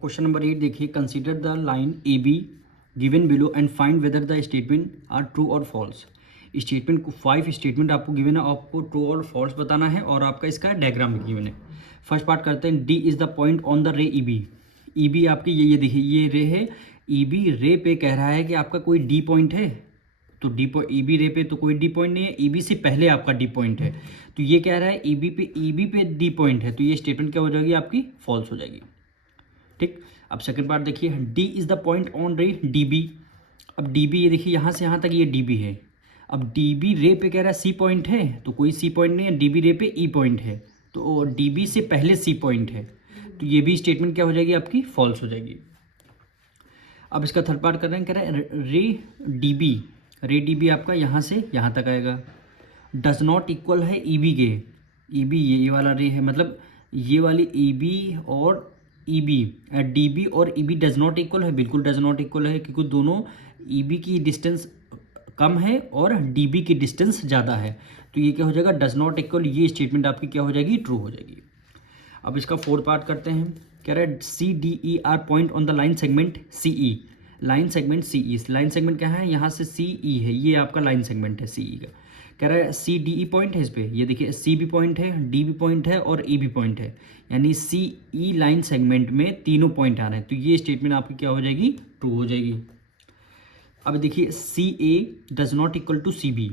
Question number 8 देखिए, consider the line A B given below and find whether the statement are true और false. Statement को 5 statement आपको given है, आपको true और फॉल्स बताना है और आपका इसका डायग्राम भी गिवन है। फर्स्ट पार्ट करते हैं। D is the point on the ray E B. E B आपकी ये देखिए ये रे है, ई बी रे पे कह रहा है कि आपका कोई डी पॉइंट है, तो डी ई बी रे पे तो कोई डी पॉइंट नहीं है, ई बी से पहले आपका डी पॉइंट है, तो ये कह रहा है ई बी पे डी पॉइंट है, तो ये स्टेटमेंट क्या हो जाएगी आपकी फॉल्स हो जाएगी। ठीक, अब सेकंड पार्ट देखिए, D is the point on ray D B. अब डी बी ये देखिए यहाँ से यहाँ तक ये डी बी है, अब डी बी रे पे कह रहा है सी पॉइंट है, तो कोई सी पॉइंट नहीं है, डी बी रे पे ई पॉइंट है, तो डी बी से पहले सी पॉइंट है, तो ये भी स्टेटमेंट क्या हो जाएगी आपकी फॉल्स हो जाएगी। अब इसका थर्ड पार्ट कर रहे हैं, कह रहे हैं रे डी बी आपका यहाँ से यहाँ तक आएगा, डज नॉट इक्वल है ई बी के, ई बी ये वाला रे है, मतलब ये वाली ई बी और ई बी डी बी और E B does not equal है, बिल्कुल डज नॉट इक्वल है, क्योंकि दोनों ई बी की डिस्टेंस कम है और डी बी की डिस्टेंस ज़्यादा है, तो ये क्या हो जाएगा डज नॉट इक्वल, ये स्टेटमेंट आपकी क्या हो जाएगी ट्रू हो जाएगी। अब इसका फोर्थ पार्ट करते हैं, कह रहा है C D E are point on the line segment C E. Line segment C E, line segment क्या है, यहाँ से सी ई है, ये आपका लाइन सेगमेंट है सी ई का। कह रहा है सी डी ई पॉइंट है इस पर, ये देखिए सी बी पॉइंट है, डी बी पॉइंट है और ई बी पॉइंट है, यानी सी ई लाइन सेगमेंट में तीनों पॉइंट आ रहे हैं, तो ये स्टेटमेंट आपकी क्या हो जाएगी ट्रू हो जाएगी। अब देखिए C A does not equal to C B,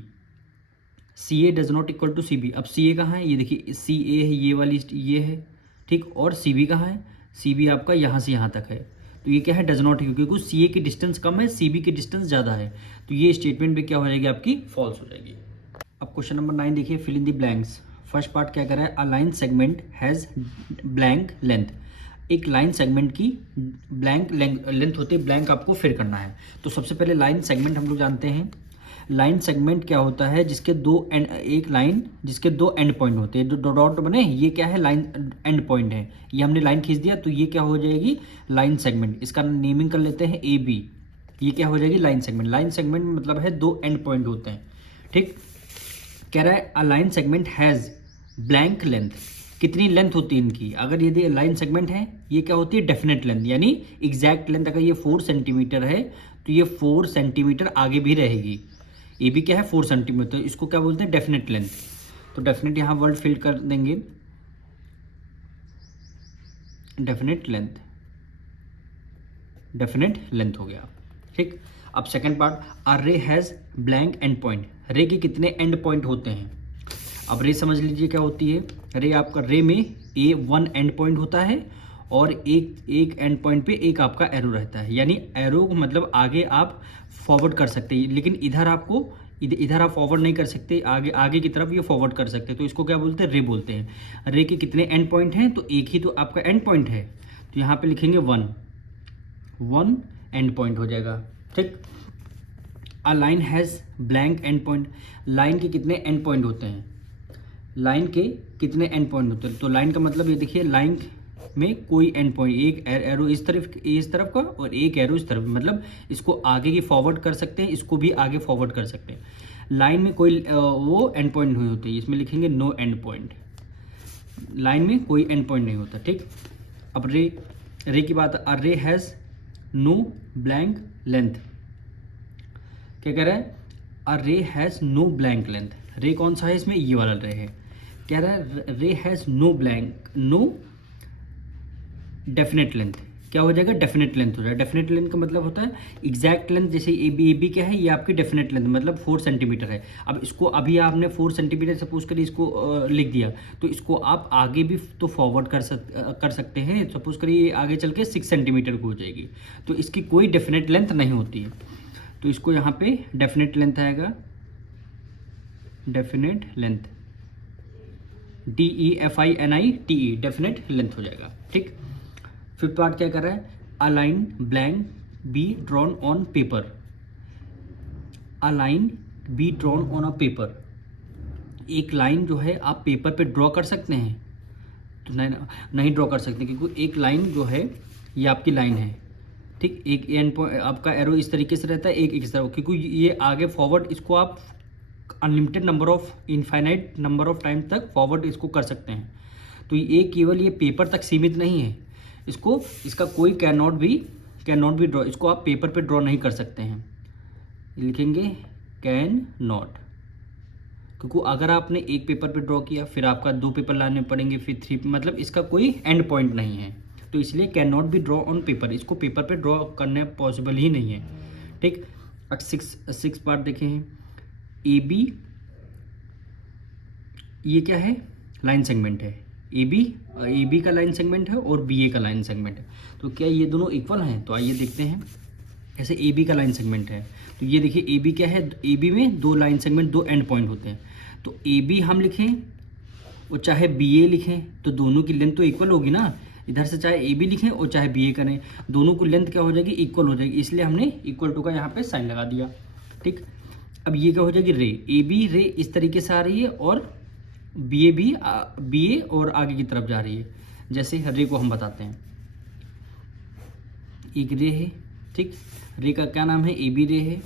C A does not equal to C B. अब सी ए कहाँ है, ये देखिए सी ए है, ये वाली ये है, ठीक, और सी बी कहाँ है, सी बी आपका यहाँ से यहाँ तक है, तो ये क्या है डज नॉट है, क्योंकि सी ए की डिस्टेंस कम है, सी बी की डिस्टेंस ज़्यादा है, तो ये स्टेटमेंट भी क्या हो जाएगी आपकी फॉल्स हो जाएगी। अब क्वेश्चन नंबर 9 देखिए, fill in the blanks. First part क्या कर रहा है, a line segment has blank length. एक लाइन सेगमेंट की ब्लैंक लेंथ होती है, ब्लैंक आपको फिर करना है। तो सबसे पहले लाइन सेगमेंट हम लोग जानते हैं, लाइन सेगमेंट क्या होता है, जिसके दो एंड, एक लाइन जिसके दो एंड पॉइंट होते हैं, जो डॉट बने, ये क्या है लाइन एंड पॉइंट है, ये हमने लाइन खींच दिया, तो ये क्या हो जाएगी लाइन सेगमेंट। इसका नेमिंग कर लेते हैं ए बी, ये क्या हो जाएगी लाइन सेगमेंट। लाइन सेगमेंट में मतलब है दो एंड पॉइंट होते हैं, ठीक। कह रहा है a line segment has blank length. कितनी लेंथ होती है इनकी, अगर ये लाइन सेगमेंट है, ये क्या होती है डेफिनेट लेंथ, यानी एग्जैक्ट लेंथ। अगर ये 4 सेंटीमीटर है तो ये 4 सेंटीमीटर आगे भी रहेगी। ये भी क्या है 4 सेंटीमीटर, इसको क्या बोलते हैं डेफिनेट लेंथ। तो डेफिनेट यहाँ वर्ड फिल कर देंगे, डेफिनेट लेंथ, डेफिनेट लेंथ हो गया, ठीक। अब सेकंड पार्ट, अ रे हैज़ ब्लैंक एंड पॉइंट। रे के कितने एंड पॉइंट होते हैं, अब रे समझ लीजिए क्या होती है। रे आपका रे में ए 1 एंड पॉइंट होता है और एक एंड पॉइंट पे एक आपका एरो रहता है, यानी एरो मतलब आगे आप फॉरवर्ड कर सकते हैं, लेकिन इधर आपको इधर आप फॉरवर्ड नहीं कर सकते, आगे की तरफ ये फॉरवर्ड कर सकते हैं, तो इसको क्या बोलते हैं रे बोलते हैं। रे के कितने एंड पॉइंट हैं, तो एक ही तो आपका एंड पॉइंट है, तो यहाँ पे लिखेंगे 1 एंड पॉइंट हो जाएगा, ठीक। A line has blank and point. Line के कितने एंड पॉइंट होते हैं, लाइन के कितने एंड पॉइंट होते हैं, तो लाइन का मतलब ये देखिए लाइन में कोई एंड पॉइंट, एक एरो इस तरफ का और एक एरो इस तरफ, मतलब इसको आगे की फॉरवर्ड कर सकते हैं, इसको भी आगे फॉरवर्ड कर सकते हैं। लाइन में कोई वो एंड पॉइंट नहीं होते, इसमें लिखेंगे नो एंड पॉइंट। लाइन में कोई एंड पॉइंट नहीं होता, ठीक। अब रे की बात, अ रे हैज़ नो ब्लैंक लेंथ। क्या कह रहा है, अ रे हैज़ नो ब्लैंक लेंथ। रे कौन सा है इसमें, ये वाला रे है। कह रहा है रे हैज़ नो डेफिनेट लेंथ। क्या हो जाएगा डेफिनेट लेंथ हो जाएगा। डेफिनेट लेंथ का मतलब होता है एग्जैक्ट लेंथ, जैसे ए बी क्या है, ये आपकी डेफिनेट लेंथ मतलब 4 सेंटीमीटर है। अब इसको अभी आपने 4 सेंटीमीटर सपोज करिए इसको लिख दिया, तो इसको आप आगे भी तो फॉरवर्ड कर सकते हैं। सपोज करिए आगे चल के 6 सेंटीमीटर को हो जाएगी, तो इसकी कोई डेफिनेट लेंथ नहीं होती है, तो इसको यहाँ पे डेफिनेट लेंथ आएगा, definite length, DEFINITE, definite length हो जाएगा, ठीक। फिफ्थ पार्ट क्या कर रहा है, a line blank be drawn on paper. A line be drawn on a paper. एक लाइन जो है आप पेपर पे ड्रॉ कर सकते हैं, तो नहीं ड्रॉ कर सकते, क्योंकि एक लाइन जो है ये आपकी लाइन है, ठीक। एक एंड पॉइंट आपका एरो इस तरीके से रहता है, एक इस तरह, क्योंकि ये आगे फॉरवर्ड इसको आप unlimited number of, infinite number of time तक फॉरवर्ड इसको कर सकते हैं। तो ये केवल ये पेपर तक सीमित नहीं है, इसको, इसका कोई कैन नॉट बी ड्रॉ, इसको आप पेपर पे ड्रॉ नहीं कर सकते हैं, लिखेंगे कैन नॉट, क्योंकि अगर आपने एक पेपर पे ड्रॉ किया फिर आपका 2 पेपर लाने पड़ेंगे, फिर 3, मतलब इसका कोई एंड पॉइंट नहीं है, तो इसलिए can not be draw on paper, इसको पेपर पे ड्रॉ करना पॉसिबल ही नहीं है। ठीक, अब 6 पार्ट देखे हैं। ए बी, ये क्या है, लाइन सेगमेंट है, ए बी का लाइन सेगमेंट है और बी ए का लाइन सेगमेंट है, तो क्या ये दोनों इक्वल हैं? तो आइए देखते हैं। जैसे ए बी का लाइन सेगमेंट है, तो ये देखिए ए बी क्या है, ए बी में 2 लाइन सेगमेंट 2 एंड पॉइंट होते हैं, तो ए बी हम लिखें और चाहे बी ए लिखें तो दोनों की लेंथ तो इक्वल होगी ना, इधर से चाहे ए बी लिखें और चाहे बी ए करें, दोनों की लेंथ क्या हो जाएगी, इक्वल हो जाएगी, इसलिए हमने इक्वल टू का यहाँ पे साइन लगा दिया। ठीक, अब ये क्या हो जाएगी, रे, ए बी रे इस तरीके से आ रही है और बी ए और आगे की तरफ जा रही है। जैसे रे को हम बताते हैं, एक रे है, ठीक, रे का क्या नाम है, ए बी रे है,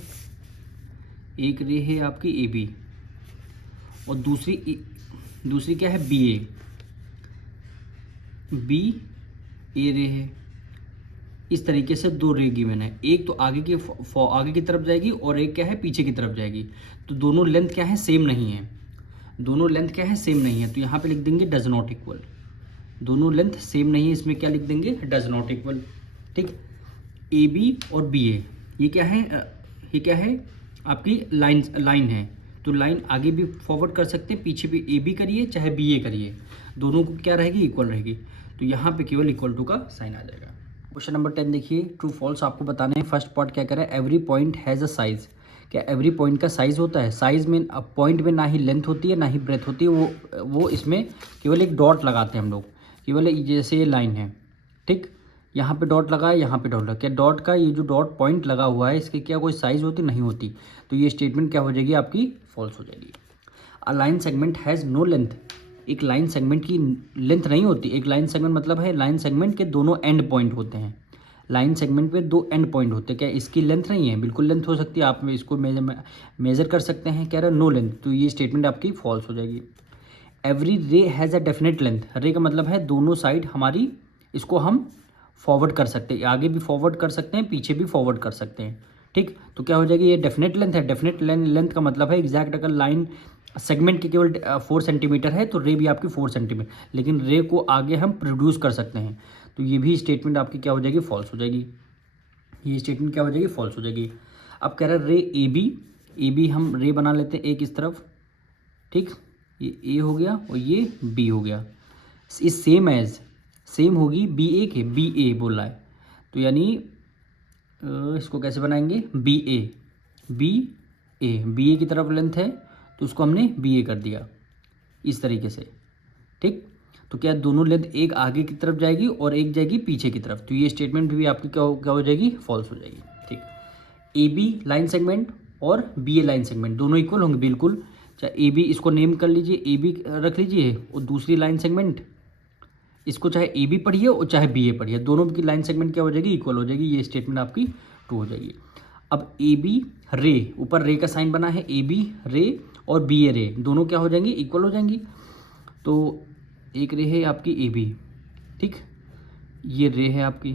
एक रे है आपकी ए बी और दूसरी क्या है, बी ए रे है। इस तरीके से 2 रे गिवन है, एक तो आगे की तरफ जाएगी और एक क्या है, पीछे की तरफ जाएगी, तो दोनों लेंथ क्या है, सेम नहीं है, दोनों लेंथ क्या है, सेम नहीं है, तो यहाँ पे लिख देंगे डज नॉट इक्वल, दोनों लेंथ सेम नहीं है, इसमें क्या लिख देंगे, डज नॉट इक्वल। ठीक, ए बी और बी ए, ये क्या है आपकी लाइन है, तो लाइन आगे भी फॉरवर्ड कर सकते हैं, पीछे भी ए बी करिए चाहे बी ए करिए, दोनों को क्या रहेगी, इक्वल रहेगी, तो यहाँ पे केवल इक्वल टू का साइन आ जाएगा। क्वेश्चन नंबर 10 देखिए, ट्रू फॉल्स आपको बताना है। फर्स्ट पार्ट क्या करें, every point has a size, क्या एवरी पॉइंट का साइज होता है? साइज में पॉइंट में ना ही लेंथ होती है ना ही ब्रेथ होती है, वो इसमें केवल एक डॉट लगाते हैं हम लोग, केवल जैसे ये लाइन है, ठीक, यहाँ पे डॉट लगा है, यहाँ पे डॉट लगा, क्या डॉट का ये जो डॉट पॉइंट लगा हुआ है इसकी क्या कोई साइज होती, नहीं होती, तो ये स्टेटमेंट क्या हो जाएगी आपकी, फॉल्स हो जाएगी। A line segment has no length, एक लाइन सेगमेंट की लेंथ नहीं होती, एक लाइन सेगमेंट मतलब है लाइन सेगमेंट के दोनों एंड पॉइंट होते हैं, लाइन सेगमेंट पे 2 एंड पॉइंट होते हैं, क्या इसकी लेंथ नहीं है, बिल्कुल लेंथ हो सकती है, आप इसको मेजर कर सकते हैं, कह रहे हैं नो लेंथ, तो ये स्टेटमेंट आपकी फॉल्स हो जाएगी। एवरी रे हैज़ अ डेफिनेट लेंथ, रे का मतलब है दोनों साइड हमारी, इसको हम फॉरवर्ड कर सकते हैं, आगे भी फॉरवर्ड कर सकते हैं, पीछे भी फॉरवर्ड कर सकते हैं, ठीक, तो क्या हो जाएगी, ये डेफिनेट लेंथ है, डेफिनेट लेंथ का मतलब है एग्जैक्ट, अगर लाइन सेगमेंट की केवल 4 सेंटीमीटर है तो रे भी आपकी 4 सेंटीमीटर, लेकिन रे को आगे हम प्रोड्यूस कर सकते हैं, तो ये भी स्टेटमेंट आपकी क्या हो जाएगी, फॉल्स हो जाएगी, ये स्टेटमेंट क्या हो जाएगी, फॉल्स हो जाएगी। अब कह रहे हैं रे ए बी हम रे बना लेते हैं एक इस तरफ, ठीक, ये ए हो गया और ये बी हो गया, इस सेम होगी बी ए के, बी ए बोल रहा है, तो यानी इसको कैसे बनाएंगे, बी ए की तरफ लेंथ है तो उसको हमने बी ए कर दिया इस तरीके से, ठीक, तो क्या दोनों लेंथ एक आगे की तरफ जाएगी और एक जाएगी पीछे की तरफ, तो ये स्टेटमेंट भी आपकी क्या हो जाएगी, फॉल्स हो जाएगी। ठीक, ए बी लाइन सेगमेंट और बी ए लाइन सेगमेंट दोनों इक्वल होंगे, बिल्कुल, चाहे ए बी इसको नेम कर लीजिए, ए बी रख लीजिए और दूसरी लाइन सेगमेंट इसको चाहे ए बी पढ़िए और चाहे बी ए पढ़िए, दोनों की लाइन सेगमेंट क्या हो जाएगी, इक्वल हो जाएगी, ये स्टेटमेंट आपकी ट्रू हो जाएगी। अब ए बी रे, ऊपर रे का साइन बना है, ए बी रे और बी ए रे दोनों क्या हो जाएंगी, इक्वल हो जाएंगी, तो एक रे है आपकी ए बी, ठीक, ये रे है आपकी,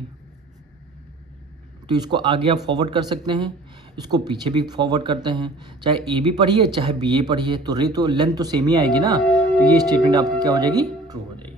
तो इसको आगे आप फॉरवर्ड कर सकते हैं, इसको पीछे भी फॉरवर्ड करते हैं, चाहे ए बी पढ़िए चाहे बी ए पढ़िए, तो रे तो लेंथ तो सेम ही आएगी ना, तो ये स्टेटमेंट आपकी क्या हो जाएगी, ट्रू हो जाएगी।